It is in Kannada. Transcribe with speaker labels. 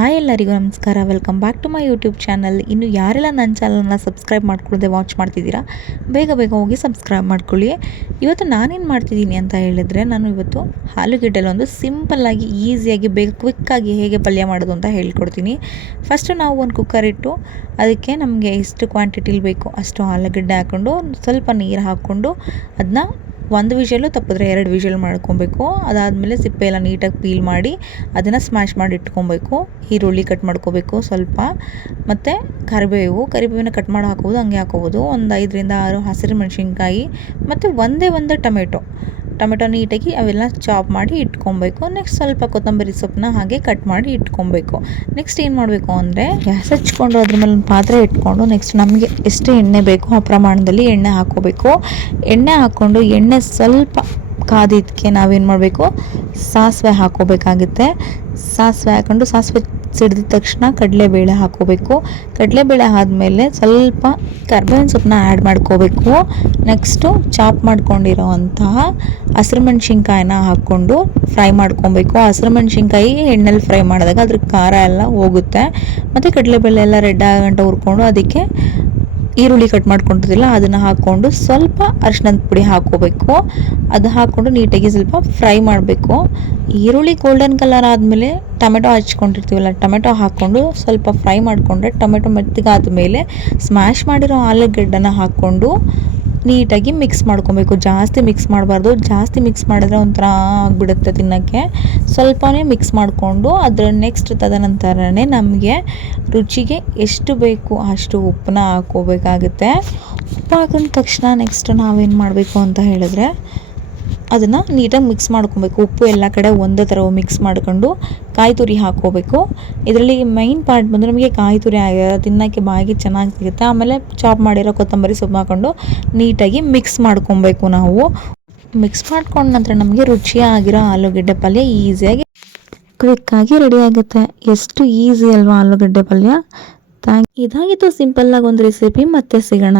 Speaker 1: ಹಾಯ್ ಎಲ್ಲರಿಗೂ ನಮಸ್ಕಾರ. Welcome back to my YouTube channel ಇನ್ನು ಯಾರೆಲ್ಲ ನನ್ನ ಚಾನಲ್ನ ಸಬ್ಸ್ಕ್ರೈಬ್ ಮಾಡ್ಕೊಳ್ಳದೆ ವಾಚ್ ಮಾಡ್ತಿದ್ದೀರಾ, ಬೇಗ ಬೇಗ ಹೋಗಿ ಸಬ್ಸ್ಕ್ರೈಬ್ ಮಾಡ್ಕೊಳ್ಳಿ. ಇವತ್ತು ನಾನೇನು ಮಾಡ್ತಿದ್ದೀನಿ ಅಂತ ಹೇಳಿದರೆ, ನಾನು ಇವತ್ತು ಆಲೂಗಡ್ಡೆಲೊಂದು ಸಿಂಪಲ್ಲಾಗಿ ಈಸಿಯಾಗಿ ಬೇಗ ಕ್ವಿಕ್ಕಾಗಿ ಹೇಗೆ ಪಲ್ಯ ಮಾಡೋದು ಅಂತ ಹೇಳ್ಕೊಡ್ತೀನಿ. ಫಸ್ಟು ನಾವು ಒಂದು ಕುಕ್ಕರ್ ಇಟ್ಟು, ಅದಕ್ಕೆ ನಮಗೆ ಎಷ್ಟು ಕ್ವಾಂಟಿಟಿಲಿ ಬೇಕು ಅಷ್ಟು ಆಲೂಗಡ್ಡೆ ಹಾಕ್ಕೊಂಡು ಸ್ವಲ್ಪ ನೀರು ಹಾಕ್ಕೊಂಡು ಅದನ್ನ ಒಂದು ವಿಷಲು ತಪ್ಪಿದ್ರೆ ಎರಡು ವಿಷಲ್ ಮಾಡ್ಕೊಬೇಕು. ಅದಾದಮೇಲೆ ಸಿಪ್ಪೆ ಎಲ್ಲ ನೀಟಾಗಿ ಪೀಲ್ ಮಾಡಿ ಅದನ್ನು ಸ್ಮ್ಯಾಶ್ ಮಾಡಿ ಇಟ್ಕೊಬೇಕು. ಈರುಳ್ಳಿ ಕಟ್ ಮಾಡ್ಕೋಬೇಕು ಸ್ವಲ್ಪ. ಮತ್ತು ಕರಿಬೇವು, ಕರಿಬೇವಿನ ಕಟ್ ಮಾಡಿ ಹಾಕೋದು ಹಂಗೆ ಹಾಕೋಬೋದು ಒಂದು ಐದರಿಂದ ಆರು ಹಸಿರು ಮೆಣಸಿನ್ಕಾಯಿ, ಮತ್ತು ಒಂದೇ ಒಂದು ಟೊಮೆಟೊ. ಟೊಮೆಟೊ ನೀಟಾಗಿ ಅವೆಲ್ಲ ಚಾಪ್ ಮಾಡಿ ಇಟ್ಕೊಬೇಕು. ನೆಕ್ಸ್ಟ್ ಸ್ವಲ್ಪ ಕೊತ್ತಂಬರಿ ಸೊಪ್ಪನ್ನ ಹಾಗೆ ಕಟ್ ಮಾಡಿ ಇಟ್ಕೊಬೇಕು. ನೆಕ್ಸ್ಟ್ ಏನು ಮಾಡಬೇಕು ಅಂದರೆ ಗ್ಯಾಸ್ ಹಚ್ಕೊಂಡು ಅದ್ರ ಮೇಲೆ ಒಂದು ಪಾತ್ರೆ ಇಟ್ಕೊಂಡು ನೆಕ್ಸ್ಟ್ ನಮಗೆ ಎಷ್ಟು ಎಣ್ಣೆ ಬೇಕು ಆ ಪ್ರಮಾಣದಲ್ಲಿ ಎಣ್ಣೆ ಹಾಕೋಬೇಕು ಎಣ್ಣೆ ಹಾಕ್ಕೊಂಡು ಎಣ್ಣೆ ಸ್ವಲ್ಪ ಕಾದಿದ್ದಕ್ಕೆ ನಾವೇನು ಮಾಡಬೇಕು? ಸಾಸಿವೆ ಹಾಕೋಬೇಕಾಗುತ್ತೆ ಸಾಸಿವೆ ಹಾಕ್ಕೊಂಡು ಸಾಸಿವೆ ಸಿಡಿದ ತಕ್ಷಣ ಕಡಲೆಬೇಳೆ ಹಾಕೋಬೇಕು. ಕಡಲೆಬೇಳೆ ಆದಮೇಲೆ ಸ್ವಲ್ಪ ಕರ್ಬೇವಿನ ಸೊಪ್ಪನ್ನ ಆ್ಯಡ್ ಮಾಡ್ಕೋಬೇಕು. ನೆಕ್ಸ್ಟು ಚಾಪ್ ಮಾಡ್ಕೊಂಡಿರೋ ಅಂತಹ ಹಸಿರು ಮೆಣಸಿನ್ಕಾಯಿನ ಹಾಕ್ಕೊಂಡು ಫ್ರೈ ಮಾಡ್ಕೊಬೇಕು. ಹಸಿರು ಮೆಣಸಿನ್ಕಾಯಿ ಎಣ್ಣೆಲಿ ಫ್ರೈ ಮಾಡಿದಾಗ ಅದ್ರ ಖಾರ ಎಲ್ಲ ಹೋಗುತ್ತೆ. ಮತ್ತು ಕಡಲೆಬೇಳೆ ಎಲ್ಲ ರೆಡ್ ಆಗಂಟ ಹುರ್ಕೊಂಡು ಅದಕ್ಕೆ ಈರುಳ್ಳಿ ಕಟ್ ಮಾಡ್ಕೊಂಡಿರ್ತಿಲ್ಲ ಅದನ್ನು ಹಾಕ್ಕೊಂಡು ಸ್ವಲ್ಪ ಅರಶಿನ ಪುಡಿ ಹಾಕ್ಕೋಬೇಕು ಅದು ಹಾಕ್ಕೊಂಡು ನೀಟಾಗಿ ಸ್ವಲ್ಪ ಫ್ರೈ ಮಾಡಬೇಕು. ಈರುಳ್ಳಿ ಗೋಲ್ಡನ್ ಕಲರ್ ಆದಮೇಲೆ ಟೊಮೆಟೊ ಹಚ್ಕೊಂಡಿರ್ತೀವಲ್ಲ, ಟೊಮೆಟೊ ಹಾಕ್ಕೊಂಡು ಸ್ವಲ್ಪ ಫ್ರೈ ಮಾಡಿಕೊಂಡ್ರೆ ಟೊಮೆಟೊ ಮೆತ್ತಗಾದ ಮೇಲೆ ಸ್ಮ್ಯಾಶ್ ಮಾಡಿರೋ ಆಲೂಗಡ್ಡೆನ ಹಾಕ್ಕೊಂಡು ನೀಟಾಗಿ ಮಿಕ್ಸ್ ಮಾಡ್ಕೊಬೇಕು. ಜಾಸ್ತಿ ಮಿಕ್ಸ್ ಮಾಡಬಾರ್ದು. ಜಾಸ್ತಿ ಮಿಕ್ಸ್ ಮಾಡಿದ್ರೆ ಒಂಥರ ಆಗಿಬಿಡುತ್ತೆ ತಿನ್ನೋಕ್ಕೆ. ಸ್ವಲ್ಪನೇ ಮಿಕ್ಸ್ ಮಾಡಿಕೊಂಡು ಅದರ ನೆಕ್ಸ್ಟ್ ತದನಂತರನೇ ನಮಗೆ ರುಚಿಗೆ ಎಷ್ಟು ಬೇಕು ಅಷ್ಟು ಉಪ್ಪನ್ನ ಹಾಕ್ಕೋಬೇಕಾಗುತ್ತೆ. ಉಪ್ಪು ಹಾಕಿದ ತಕ್ಷಣ ನೆಕ್ಸ್ಟ್ ನಾವೇನು ಮಾಡಬೇಕು ಅಂತ ಹೇಳಿದ್ರೆ ಅದನ್ನು ನೀಟಾಗಿ ಮಿಕ್ಸ್ ಮಾಡ್ಕೊಬೇಕು. ಉಪ್ಪು ಎಲ್ಲ ಕಡೆ ಒಂದೇ ಥರ ಮಿಕ್ಸ್ ಮಾಡ್ಕೊಂಡು ಕಾಯಿ ತುರಿ ಹಾಕ್ಕೋಬೇಕು. ಇದರಲ್ಲಿ ಮೈನ್ ಪಾರ್ಟ್ ಬಂದು ನಮಗೆ ಕಾಯಿ ತುರಿ ತಿನ್ನೋಕ್ಕೆ ಬಾಯಿಗೆ ಚೆನ್ನಾಗಿ ಸಿಗುತ್ತೆ. ಆಮೇಲೆ ಚಾಪ್ ಮಾಡಿರೋ ಕೊತ್ತಂಬರಿ ಸೊಪ್ಪು ಹಾಕ್ಕೊಂಡು ನೀಟಾಗಿ ಮಿಕ್ಸ್ ಮಾಡ್ಕೊಬೇಕು ನಾವು. ಮಿಕ್ಸ್ ಮಾಡ್ಕೊಂಡ ನಂತರ ನಮಗೆ ರುಚಿಯಾಗಿರೋ ಆಲೂಗಡ್ಡೆ ಪಲ್ಯ ಈಸಿಯಾಗಿ ಕ್ವಿಕ್ಕಾಗಿ ರೆಡಿ ಆಗುತ್ತೆ. ಎಷ್ಟು ಈಸಿ ಅಲ್ವಾ ಆಲೂಗಡ್ಡೆ ಪಲ್ಯ? ಥ್ಯಾಂಕ್ ಇದಾಗಿತ್ತು ಸಿಂಪಲ್ಲಾಗಿ ಒಂದು ರೆಸಿಪಿ ಮತ್ತೆ ಸಿಗೋಣ.